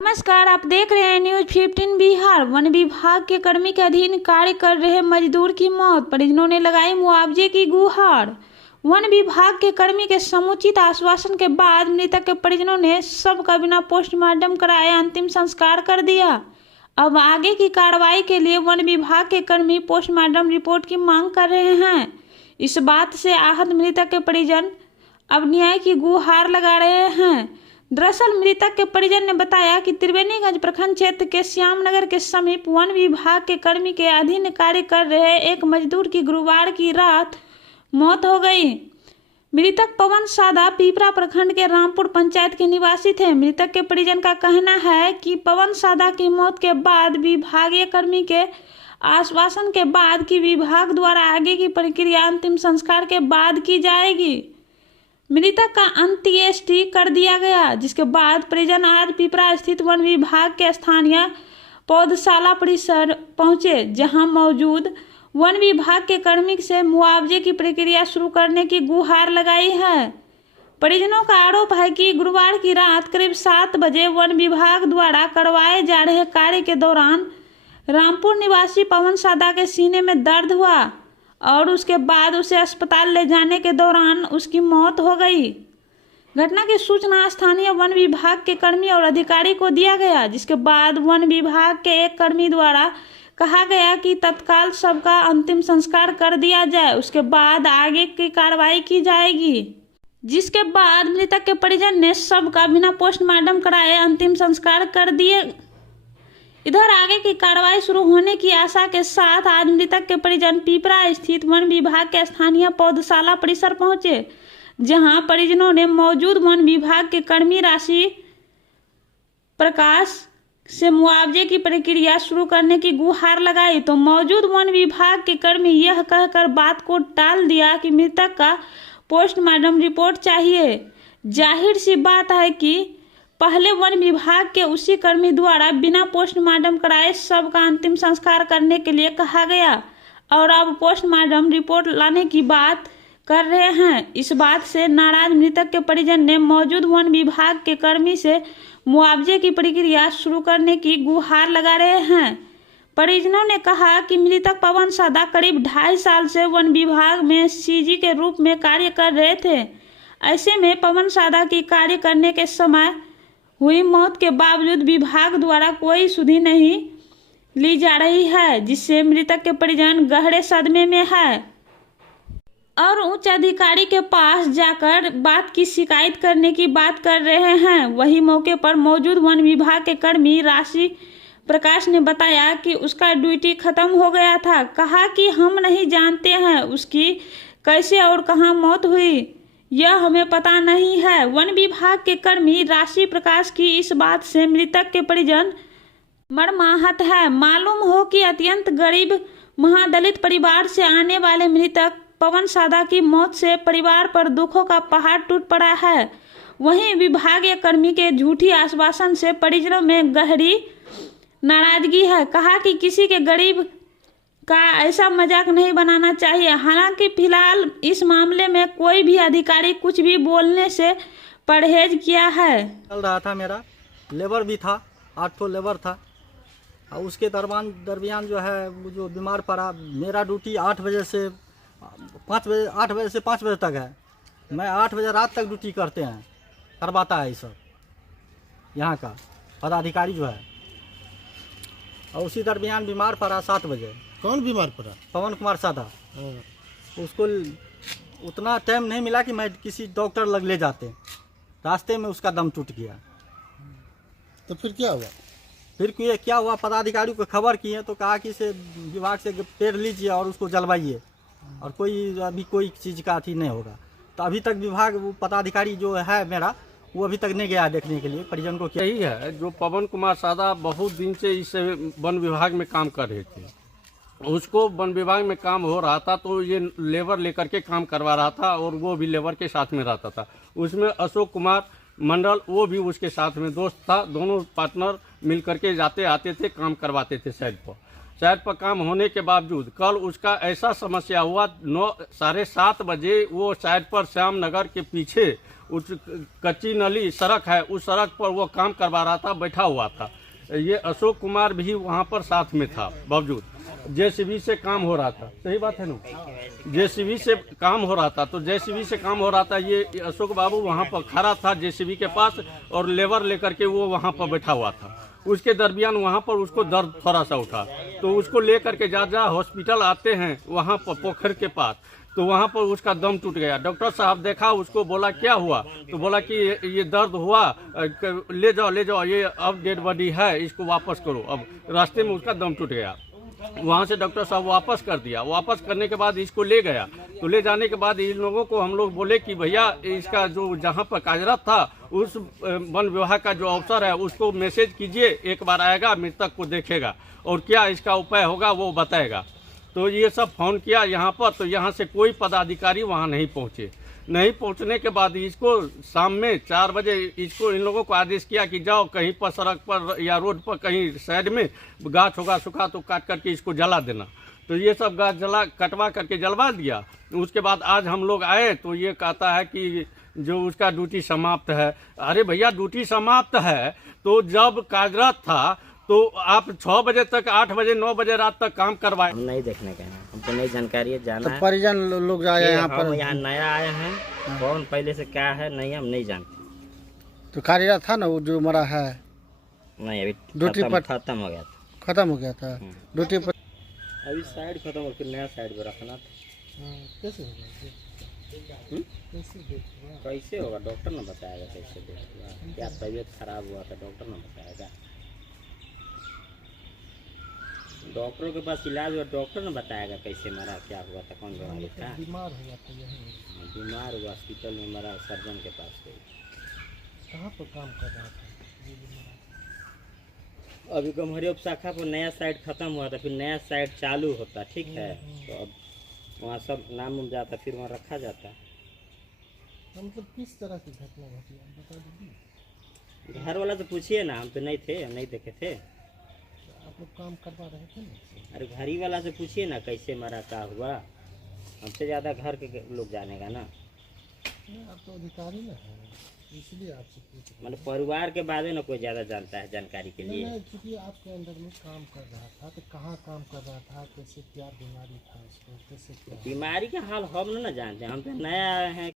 नमस्कार, आप देख रहे हैं न्यूज 15 बिहार। वन विभाग के कर्मी के अधीन कार्य कर रहे मजदूर की मौत, परिजनों ने लगाई मुआवजे की गुहार। वन विभाग के कर्मी के समुचित आश्वासन के बाद मृतक के परिजनों ने शव का बिना पोस्टमार्टम कराए अंतिम संस्कार कर दिया। अब आगे की कार्रवाई के लिए वन विभाग के कर्मी पोस्टमार्टम रिपोर्ट की मांग कर रहे हैं। इस बात से आहत मृतक के परिजन अब न्याय की गुहार लगा रहे हैं। दरअसल मृतक के परिजन ने बताया कि त्रिवेणीगंज प्रखंड क्षेत्र के श्यामनगर के समीप वन विभाग के कर्मी के अधीन कार्य कर रहे एक मजदूर की गुरुवार की रात मौत हो गई। मृतक पवन सादा पीपरा प्रखंड के रामपुर पंचायत के निवासी थे। मृतक के परिजन का कहना है कि पवन सादा की मौत के बाद विभागीय कर्मी के आश्वासन के बाद कि विभाग द्वारा आगे की प्रक्रिया अंतिम संस्कार के बाद की जाएगी। मृतक का अंत्येष्टि कर दिया गया, जिसके बाद परिजन आज पिपरा स्थित वन विभाग के स्थानीय पौधशाला परिसर पहुंचे, जहां मौजूद वन विभाग के कर्मी से मुआवजे की प्रक्रिया शुरू करने की गुहार लगाई है। परिजनों का आरोप है कि गुरुवार की रात करीब 7 बजे वन विभाग द्वारा करवाए जा रहे कार्य के दौरान रामपुर निवासी पवन सादा के सीने में दर्द हुआ और उसके बाद उसे अस्पताल ले जाने के दौरान उसकी मौत हो गई। घटना की सूचना स्थानीय वन विभाग के कर्मी और अधिकारी को दिया गया, जिसके बाद वन विभाग के एक कर्मी द्वारा कहा गया कि तत्काल शव का अंतिम संस्कार कर दिया जाए, उसके बाद आगे की कार्रवाई की जाएगी। जिसके बाद मृतक के परिजन ने शव का बिना पोस्टमार्टम कराए अंतिम संस्कार कर दिए। इधर आगे की कार्रवाई शुरू होने की आशा के साथ आज मृतक के परिजन पीपरा स्थित वन विभाग के स्थानीय पौधशाला परिसर पहुंचे, जहां परिजनों ने मौजूद वन विभाग के कर्मी राशि प्रकाश से मुआवजे की प्रक्रिया शुरू करने की गुहार लगाई, तो मौजूद वन विभाग के कर्मी यह कहकर बात को टाल दिया कि मृतक का पोस्टमार्टम रिपोर्ट चाहिए। जाहिर सी बात है कि पहले वन विभाग के उसी कर्मी द्वारा बिना पोस्टमार्टम कराए शव का अंतिम संस्कार करने के लिए कहा गया और अब पोस्टमार्टम रिपोर्ट लाने की बात कर रहे हैं। इस बात से नाराज मृतक के परिजन ने मौजूद वन विभाग के कर्मी से मुआवजे की प्रक्रिया शुरू करने की गुहार लगा रहे हैं। परिजनों ने कहा कि मृतक पवन सादा करीब 2.5 साल से वन विभाग में सीजी के रूप में कार्य कर रहे थे। ऐसे में पवन सादा की कार्य करने के समय हुई मौत के बावजूद विभाग द्वारा कोई सुधि नहीं ली जा रही है, जिससे मृतक के परिजन गहरे सदमे में है और उच्च अधिकारी के पास जाकर बात की शिकायत करने की बात कर रहे हैं। वही मौके पर मौजूद वन विभाग के कर्मी राशि प्रकाश ने बताया कि उसका ड्यूटी खत्म हो गया था। कहा कि हम नहीं जानते हैं उसकी कैसे और कहां मौत हुई, यह हमें पता नहीं है। वन विभाग के कर्मी राशि प्रकाश की इस बात से मृतक के परिजन मर्माहत है। मालूम हो कि अत्यंत गरीब महादलित परिवार से आने वाले मृतक पवन सादा की मौत से परिवार पर दुखों का पहाड़ टूट पड़ा है। वहीं विभागीय कर्मी के झूठी आश्वासन से परिजनों में गहरी नाराजगी है। कहा कि किसी के गरीब का ऐसा मजाक नहीं बनाना चाहिए। हालांकि फिलहाल इस मामले में कोई भी अधिकारी कुछ भी बोलने से परहेज किया है। चल रहा था, मेरा लेबर भी था, 8 ठो लेबर था और उसके दरमियान जो है वो जो बीमार पड़ा। मेरा ड्यूटी 8 बजे से 5 बजे तक है। मैं 8 बजे रात तक ड्यूटी करवाता है ये सब यहाँ का पदाधिकारी जो है। और उसी दरमियान बीमार पड़ा 7 बजे। कौन बीमार पड़ा? पवन कुमार सादा। उसको उतना टाइम नहीं मिला कि मैं किसी डॉक्टर लग ले जाते, रास्ते में उसका दम टूट गया। तो फिर क्या हुआ? फिर क्या हुआ, पदाधिकारी को खबर किए तो कहा कि इसे विभाग से पेड़ लीजिए और उसको जलवाइए और अभी कोई चीज़ का अथी नहीं होगा। तो अभी तक विभाग वो पदाधिकारी जो है मेरा वो अभी तक नहीं गया देखने के लिए परिजन को। यही है जो पवन कुमार सादा बहुत दिन से इस वन विभाग में काम कर रहे थे। उसको वन विभाग में काम हो रहा था तो ये लेबर लेकर के काम करवा रहा था और वो भी लेबर के साथ में रहता था। उसमें अशोक कुमार मंडल वो भी उसके साथ में दोस्त था। दोनों पार्टनर मिल करके जाते आते थे, काम करवाते थे साइड पर काम होने के बावजूद कल उसका ऐसा समस्या हुआ 7:30 बजे वो साइड पर श्याम नगर के पीछे उस कच्ची नली सड़क है, उस सड़क पर वो काम करवा रहा था, बैठा हुआ था। ये अशोक कुमार भी वहाँ पर साथ में था। बावजूद जेसीबी से काम हो रहा था, सही बात है ना, जेसीबी से काम हो रहा था, तो जेसीबी से काम हो रहा था। ये अशोक बाबू वहाँ पर खड़ा था जेसीबी के पास और लेबर लेकर के वो वहाँ पर बैठा हुआ था। उसके दरमियान वहाँ पर उसको दर्द थोड़ा सा उठा, तो उसको लेकर के जा हॉस्पिटल आते हैं वहाँ पर पोखर के पास, तो वहाँ पर उसका दम टूट गया। डॉक्टर साहब देखा उसको, बोला क्या हुआ, तो बोला कि ये दर्द हुआ, ले जाओ, ये अब डेड बॉडी है, इसको वापस करो। अब रास्ते में उसका दम टूट गया। वहाँ से डॉक्टर साहब वापस कर दिया। वापस करने के बाद इसको ले गया, तो ले जाने के बाद इन लोगों को हम लोग बोले कि भैया इसका जो जहाँ पर कार्यरत था उस वन विभाग का जो अफसर है उसको मैसेज कीजिए, एक बार आएगा, मृतक को देखेगा और क्या इसका उपाय होगा वो बताएगा। तो ये सब फोन किया यहाँ पर, तो यहाँ से कोई पदाधिकारी वहाँ नहीं पहुँचे। नहीं पहुँचने के बाद इसको शाम में 4 बजे इसको इन लोगों को आदेश किया कि जाओ कहीं पर सड़क पर या रोड पर कहीं साइड में गाछ होगा सूखा तो काट करके इसको जला देना। तो ये सब गाछ कटवा करके जलवा दिया। उसके बाद आज हम लोग आए तो ये कहता है कि जो उसका ड्यूटी समाप्त है। अरे भैया ड्यूटी समाप्त है तो जब कार्यरत था तो आप 6 बजे तक 8 बजे 9 बजे रात तक काम करवाए। हम नहीं देखने गए हैं, हमको नहीं जानकारी है, जाना तो है। परिजन लोग आए यहाँ हम पर, यहाँ नया आए हैं, कौन पहले से क्या है नहीं हम नहीं जानते। तो कार्यरत था ना वो जो मरा है, नहीं अभी ड्यूटी पर खत्म हो गया था। खत्म हो गया था ड्यूटी पर। अभी साइड खत्म हो, फिर नया साइड पे रखना था। कैसे कैसे होगा डॉक्टर ने बताएगा, कैसे देखा क्या तबीयत खराब हुआ था डॉक्टर ने बताएगा। डॉक्टरों के पास इलाज हुआ, डॉक्टर ने बताएगा कैसे मरा, क्या हुआ था, कौन बीमारी था। बीमार हुआ था यहीं, बीमार हुआ हॉस्पिटल में मरा, सर्जन के पास गई। कहाँ पर काम कर रहा था? अभी गम्हरी उप शाखा पर नया साइट खत्म हुआ था, फिर नया साइट चालू होता, ठीक है। तो अब वहाँ सब नाम उम जाता, फिर वहाँ रखा जाता। मतलब किस तरह की घटना घटी आप बता दीजिए। घर वाला तो पूछिए ना, हम तो नहीं थे, हम नहीं देखे थे। आप लोग काम करवा रहे थे ना? अरे घरी वाला से पूछिए ना कैसे मरा, क्या हुआ। हमसे ज़्यादा घर के लोग जानेगा ना। नहीं, आप तो अधिकारी ना हैं, इसलिए आपसे पूछ रहे मतलब परिवार के बारे में ना कोई ज़्यादा जानता है जानकारी के लिए। हैं। क्योंकि आपके अंदर में काम कर रहा था, तो कहाँ काम कर रहा था, कैसे क्या बीमारी था उसको, कैसे क्या? बीमारी का हाल हम ना जानते हैं, हम तो नया आए हैं,